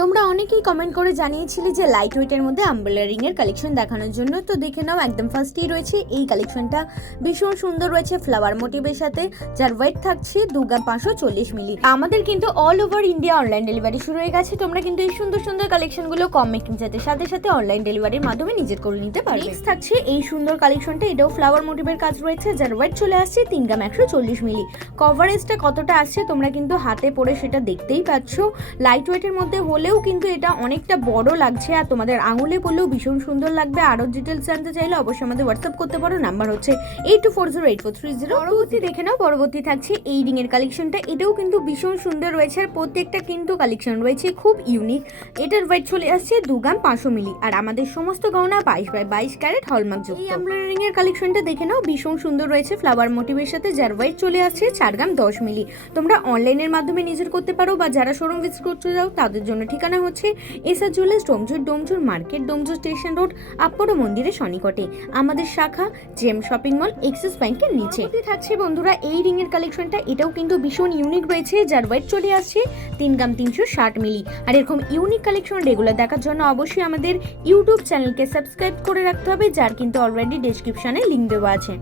তোমরা অনেকেই কমেন্ট করে জানিয়েছিলে যে লাইট ওয়েটের মধ্যে আম্ব্রেলা রিং এর কালেকশন দেখানোর জন্য। তো দেখে নাও, একদম ফার্স্টেই রয়েছে এই কালেকশনটা। ভীষণ সুন্দর রয়েছে ফ্লাওয়ার মোটিভের সাথে, যার ওয়েট থাকছে 2 গ্রাম 540 মিলি। আমাদের কিন্তু all over India online delivery শুরু হয়ে গেছে। তোমরা কিন্তু এই সুন্দর সুন্দর কালেকশনগুলো কম মেকিং চার্জের সাথে সাথে অনলাইন ডেলিভারির মাধ্যমে নিজের করে নিতে পারবে। নেক্সট থাকছে এই সুন্দর কালেকশনটা, এটাও ফ্লাওয়ার মোটিভের কাজ রয়েছে, যার ওয়েট চলে আসছে 3 গ্রাম 140 মিলি। কভারেজটা কতটা আসছে তোমরা কিন্তু হাতে পরে সেটা দেখতেই পাচ্ছ। লাইট ওয়েটের মধ্যে হলেও কিন্তু এটা অনেকটা বড় লাগছে, আর তোমাদের আঙুলে পরলেও ভীষণ সুন্দর লাগবে। আরো ডিটেলস জানতে চাইলে অবশ্যই আমাদের হোয়াটসঅ্যাপ করতে পারো, নাম্বার হচ্ছে 82408430। পরবর্তী দেখে নাও, পরবর্তী থাকছে এই রিং এর কালেকশনটা। এটাও কিন্তু ভীষণ সুন্দর রয়েছে, আর প্রত্যেকটা কিন্তু কালেকশন রয়েছে খুব ইউনিক। এটার ওয়েট চলে আসছে 2 গ্রাম 500 মিলি, আর আমাদের সমস্ত গহনা 22/22 ক্যারেট হলমার্ক যুক্ত। এই আম্ব্রেলা রিং এর কালেকশনটা দেখে নাও, ভীষণ সুন্দর রয়েছে ফ্লাওয়ার মোটিভের সাথে, যার ওয়েট চলে আসছে 4 গ্রাম 10 মিলি। তোমরা অনলাইনের মাধ্যমে নিজের করতে পারো, বা যারা শোরুম ভিজিট করতে যাও তাদের জন্য ঠিকানা হচ্ছে SR jewellers, Domjur market, Domjur station road, আপড়ো মন্দিরের সনিকটে। আমাদের শাখা জেম শপিং মল, এক্সিস ব্যাংকের নিচে। থাকছে বন্ধুরা এই রিং এর কালেকশনটা, এটাও কিন্তু ভীষণ ইউনিক রয়েছে, যার ওয়েট চলে আসছে 3 গ্রাম 360 মিলি। আর এরকম ইউনিক কালেকশন রেগুলার দেখার জন্য অবশ্যই আমাদের ইউটিউব চ্যানেলকে সাবস্ক্রাইব করে রাখতে হবে, যার কিন্তু অলরেডি ডেসক্রিপশনে লিংক দেওয়া আছে।